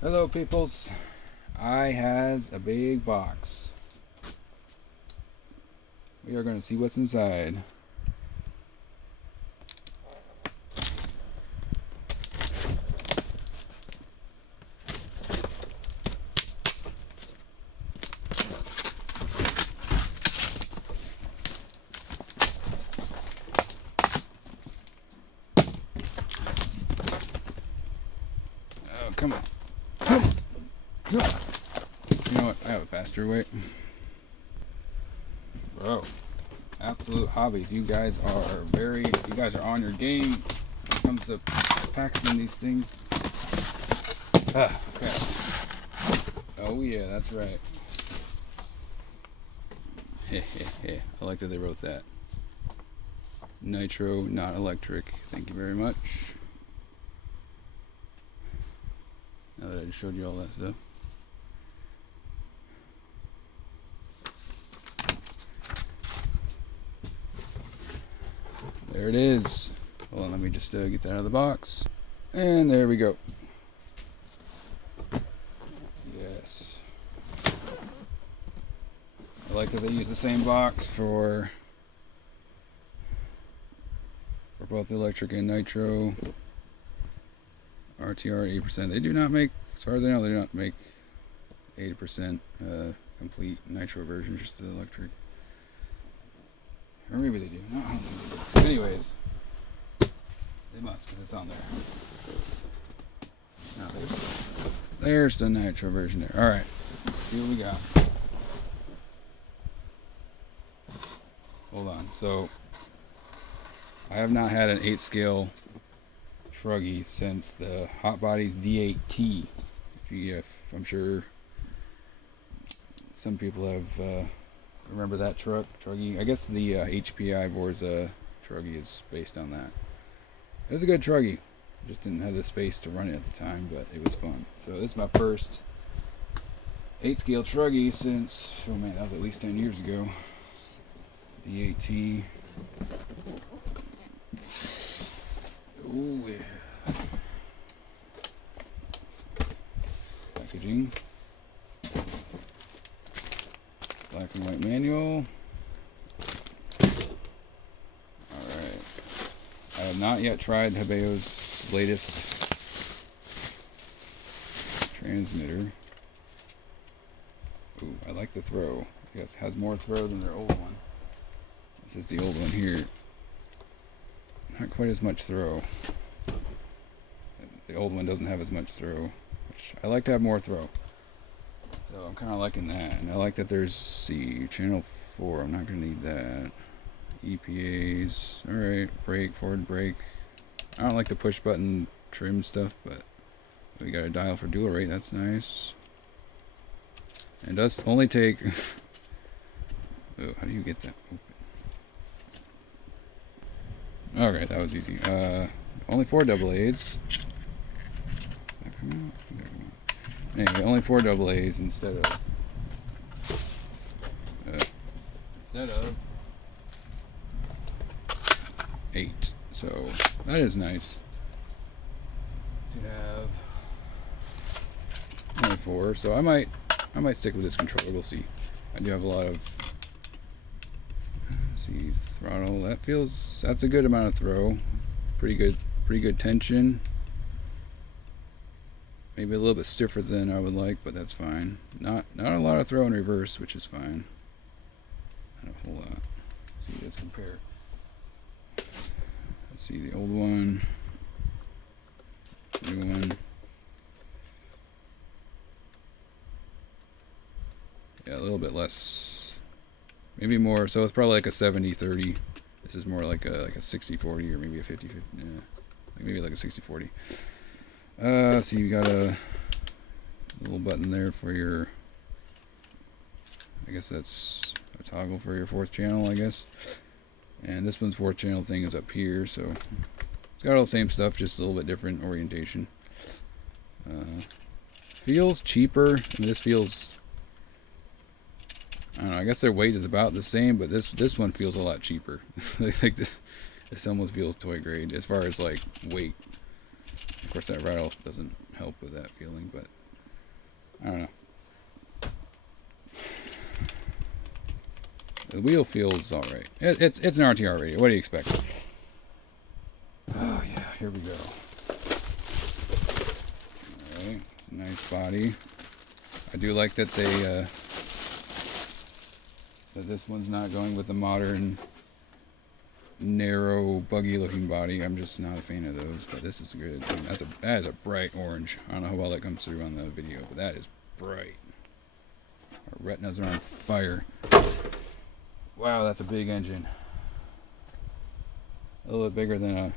Hello peoples, I has a big box. We are going to see what's inside. Oh, come on. Come on. Come on. You know what? I have a faster way. Bro, absolute hobbies. You guys are on your game when it comes to packaging these things. Okay. Oh yeah, that's right. I like that they wrote that. Nitro, not electric. Thank you very much. Now that I just showed you all that stuff. There it is. Hold on, let me just get that out of the box. And there we go. Yes. I like that they use the same box for both electric and nitro. RTR 8%. They do not make, as far as I know, they do not make 80% complete nitro version, just the electric. Or maybe they do. No, I don't think they do. Anyways, they must, because it's on there. Now there's the nitro version there. Alright, see what we got. Hold on. So, I have not had an 8 scale Truggy since the Hot Bodies D8T. If I'm sure some people have remember that Truggy. I guess the HPI Vorza Truggy is based on that. It was a good Truggy. Just didn't have the space to run it at the time, but it was fun. So this is my first 8 scale Truggy since, oh man, that was at least 10 years ago. D8T. Oh yeah. Packaging. Black and white manual. Alright. I have not yet tried Hobao's latest transmitter. Ooh, I like the throw. I guess it has more throw than their old one. This is the old one here. Not quite as much throw. The old one doesn't have as much throw, which I like to have more throw. So I'm kind of liking that. And I like that there's the channel 4. I'm not going to need that. EPAs. Alright, brake, forward brake. I don't like the push button trim stuff, but we got a dial for dual rate. That's nice. And it does only take... Oh, how do you get that open? Okay, that was easy. Only 4 AA's. Anyway, only 4 AA's instead of 8. So that is nice to have only 4. So I might stick with this controller. We'll see. I do have a lot of. See, throttle. That's a good amount of throw. Pretty good tension. Maybe a little bit stiffer than I would like, but that's fine. Not a lot of throw in reverse, which is fine. Not a whole lot. Let's see, let's compare. Let's see the old one, new one. Yeah, a little bit less. Maybe more. So it's probably like a 70-30. This is more like a 60-40 or maybe a 50-50. Yeah, maybe like a 60-40. So you got a little button there for your, I guess that's a toggle for your 4th channel, I guess. And this one's 4th channel thing is up here, so it's got all the same stuff, just a little bit different orientation. Feels cheaper. I mean, this feels, I don't know, I guess their weight is about the same, but this one feels a lot cheaper. Like this almost feels toy grade as far as like weight. Of course, that rattle doesn't help with that feeling, but The wheel feels alright. It's an RTR radio. What do you expect? Oh yeah, here we go. Alright, it's a nice body. I do like that they that this one's not going with the modern narrow buggy looking body. I'm just not a fan of those, but this is good. I mean, that is a bright orange. I don't know how well that comes through on the video, but that is bright. Our retinas are on fire. Wow, that's a big engine. A little bit bigger than a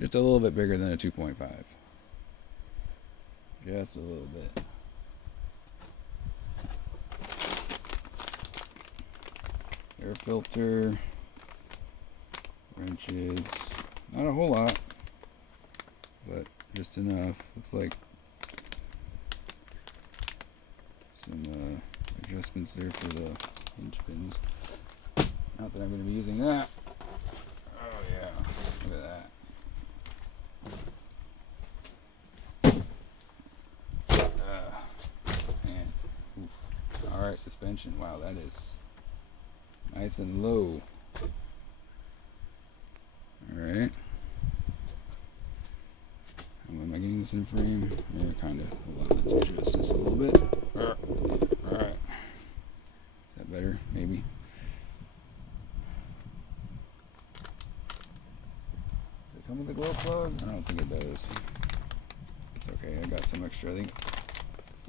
just a little bit bigger than a 2.5. Just a little bit. Air filter, wrenches, not a whole lot, but just enough. Looks like some adjustments there for the hinge pins. Not that I'm going to be using that. Oh yeah, look at that. Man, oof. All right, suspension. Wow, that is nice and low. Alright. How am I getting this in frame? Yeah, kind of. Hold on, let's adjust this a little bit. Alright. Is that better? Maybe. Does it come with a glow plug? I don't think it does. It's okay, I got some extra, I think.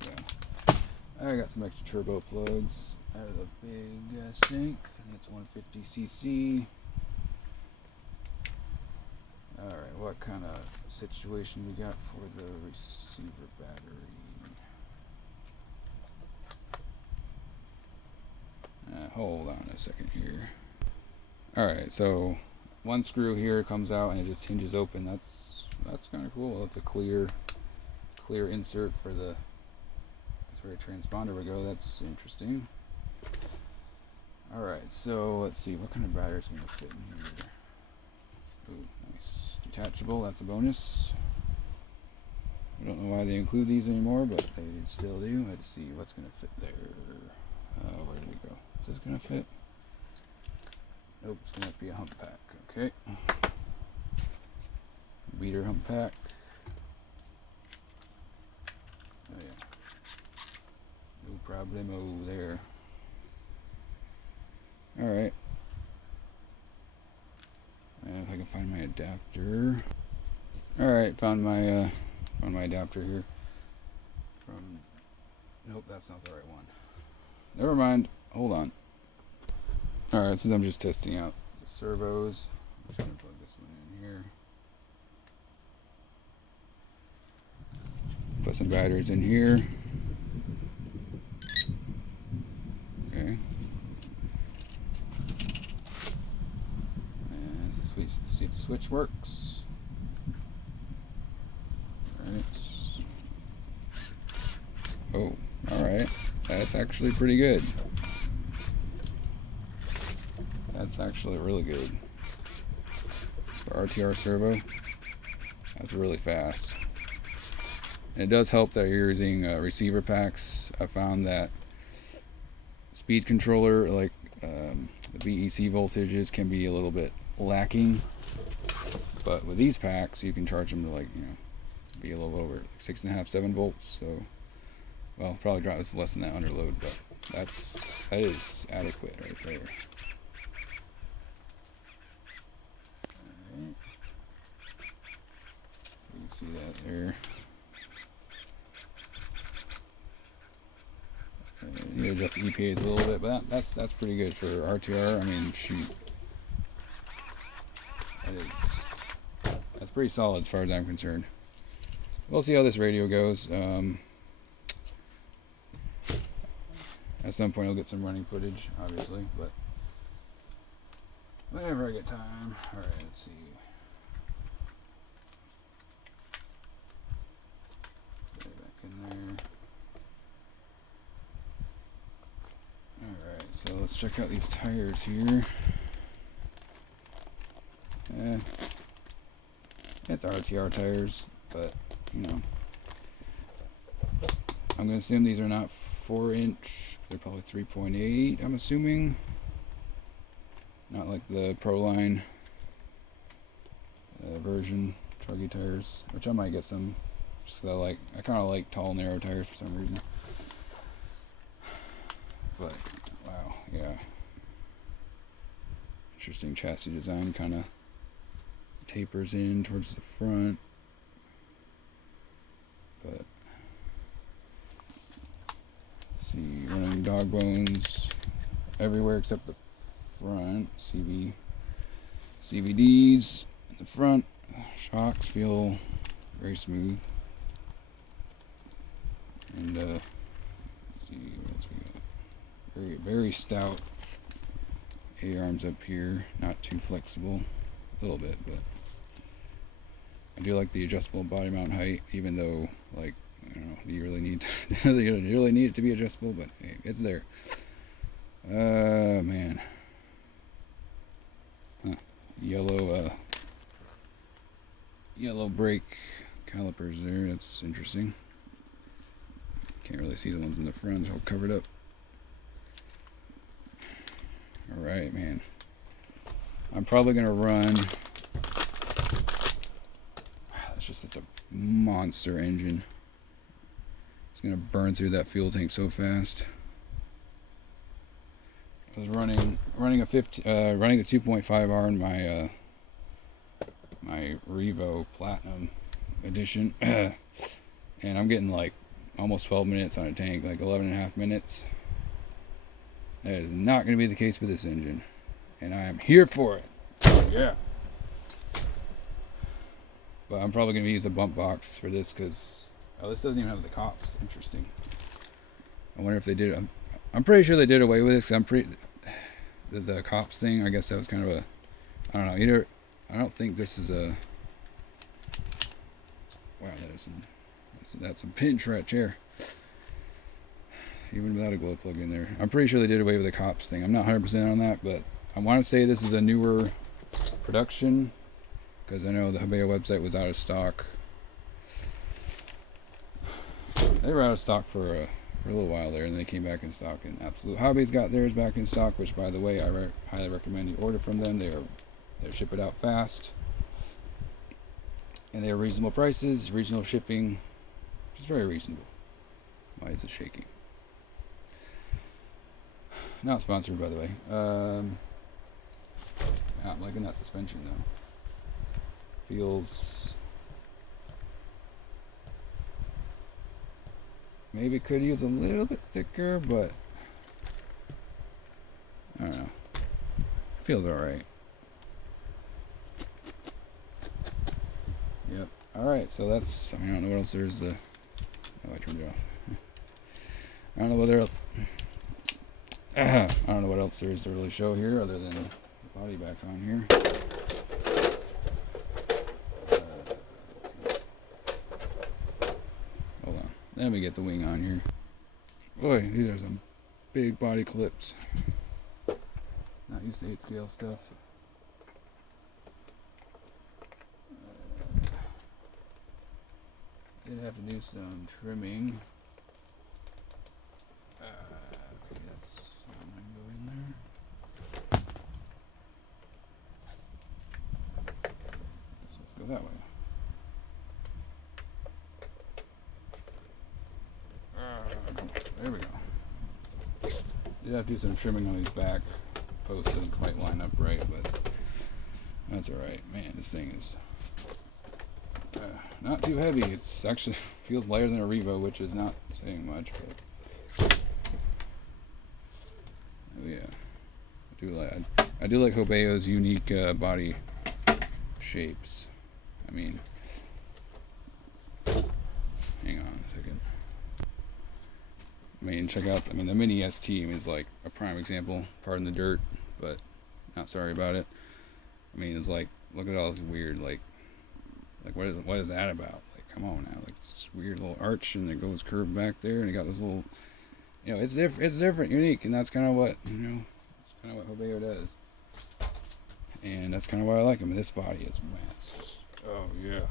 Yeah. I got some extra turbo plugs out of the big sink. It's 150cc. Alright, what kind of situation we got for the receiver battery? Hold on a second here. Alright, so one screw here comes out and it just hinges open. That's kind of cool. That's a clear insert for the, that's where a transponder would go. That's interesting. Alright, so let's see, what kind of battery is going to fit in here? Ooh, nice. Detachable, that's a bonus. I don't know why they include these anymore, but they still do. Let's see what's going to fit there. Where did we go? Is this going to fit? Nope, it's going to be a hump pack. Okay. Beater hump pack. Oh yeah. No problemo there. Alright. If I can find my adapter. Alright, found my adapter here. From, nope, that's not the right one. Never mind. Hold on. Alright, since I'm just testing out the servos, I'm just going to plug this one in here. Put some batteries in here. Okay. And the switch, see if the switch works. Alright. Oh, alright. That's actually pretty good. That's actually really good. For RTR servo, that's really fast. And it does help that you're using receiver packs. I found that speed controller, like the VEC voltages, can be a little bit lacking. But with these packs, you can charge them to, like, you know, be a little over, like 6.5, 7 volts. So, well, probably drop this less than that under load, but that is adequate right there. Alright. So you can see that there. You adjust the EPAs a little bit, but that's pretty good for RTR. I mean, shoot, that's pretty solid as far as I'm concerned. We'll see how this radio goes. At some point, I'll get some running footage, obviously, but whenever I get time. All right, let's see. Put it back in there. Alright, so let's check out these tires here. It's RTR tires, but, you know, I'm going to assume these are not 4-inch. They're probably 3.8, I'm assuming. Not like the Proline version Truggy tires, which I might get some, just 'cause I kind of like tall, narrow tires for some reason. But wow, yeah, interesting chassis design. Kind of tapers in towards the front, but let's see, running dog bones everywhere except the front. CVDs in the front. Shocks feel very smooth. And let's see what else we got. Very, very stout A-arms up here. Not too flexible. A little bit, but I do like the adjustable body mount height, even though, like, I don't know, do you really need to, do you really need it to be adjustable? But hey, it's there. Man. Huh. Yellow brake calipers there. That's interesting. Can't really see the ones in the front. It's all covered up. Alright, man. I'm probably going to run. That's just such a monster engine. It's going to burn through that fuel tank so fast. I was running a 2.5R in my my Revo Platinum edition, and I'm getting like almost 12 minutes on a tank, like 11.5 minutes. That is not going to be the case with this engine, and I am here for it. Yeah. But I'm probably going to use a bump box for this because this doesn't even have the cops. Interesting. I wonder if they did. I'm pretty sure they did away with this. The cops thing. I guess that was kind of a. I don't know. Either I don't think this is a. Wow, that's some pinch right chair. Even without a glow plug in there. I'm pretty sure they did away with the cops thing. I'm not 100% on that, but I want to say this is a newer production because I know the Hobao website was out of stock. They were out of stock for a little while there, and they came back in stock. And Absolute Hobbies got theirs back in stock, which, by the way, I highly recommend you order from them. They ship it out fast, and they are reasonable prices, regional shipping, which is very reasonable. Why is it shaking? Not sponsored, by the way. I'm liking that suspension though. Feels. Maybe could use a little bit thicker, but I don't know. Feels alright. Yep. Alright, so that's. I don't know what else there is. Oh, I turned it off. I don't know whether. I don't know what else there is to really show here other than the body back on here. Hold on. Let me get the wing on here. Boy, these are some big body clips. Not used to 8-scale stuff. Did have to do some trimming. Okay, that's I'm gonna go in there. Let's go that way. There we go. Did have to do some trimming on these back posts. Didn't quite line up right, but that's alright. Man, this thing is not too heavy. It's actually feels lighter than a Revo, which is not saying much, but oh yeah, I do like Hobao's unique body shapes. I mean, hang on a second. I mean, check out. I mean, the Mini ST is like a prime example. Pardon the dirt, but not sorry about it. I mean, it's like, look at all this weird, like what is that about? Like, come on now, like this weird little arch, and it goes curved back there, and it got this little, it's different, unique, and that's kind of what, it's kind of what Hobao does, and that's kind of why I like him. And this body is, man, it's just, oh yeah,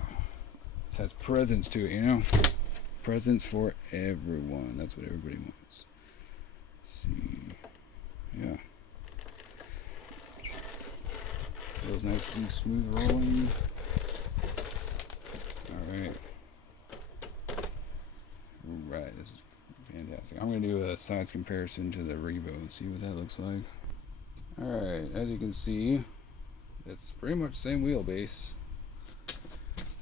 it has presence to it, Presents for everyone. That's what everybody wants. Let's see. Yeah. Feels nice and smooth rolling. Alright. Alright, this is fantastic. I'm going to do a size comparison to the Revo and see what that looks like. Alright, as you can see, it's pretty much the same wheelbase.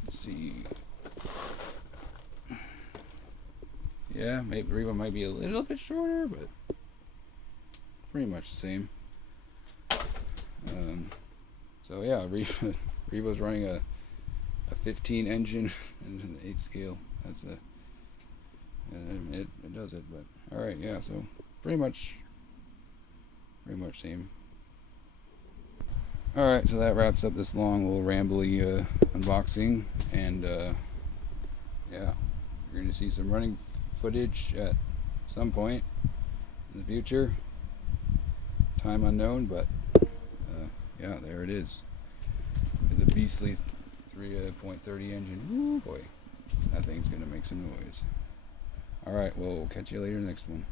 Let's see. Yeah, maybe Revo might be a little bit shorter, but pretty much the same. So yeah, Revo's running a 15 engine and an 8 scale. That's it does it. But all right, yeah. So pretty much same. All right, so that wraps up this long little rambly unboxing, and yeah, you're going to see some running footage at some point in the future. Time unknown, but yeah, there it is. The beastly 3.30 engine. Woo boy, that thing's gonna make some noise. All right, well, we'll catch you later in the next one.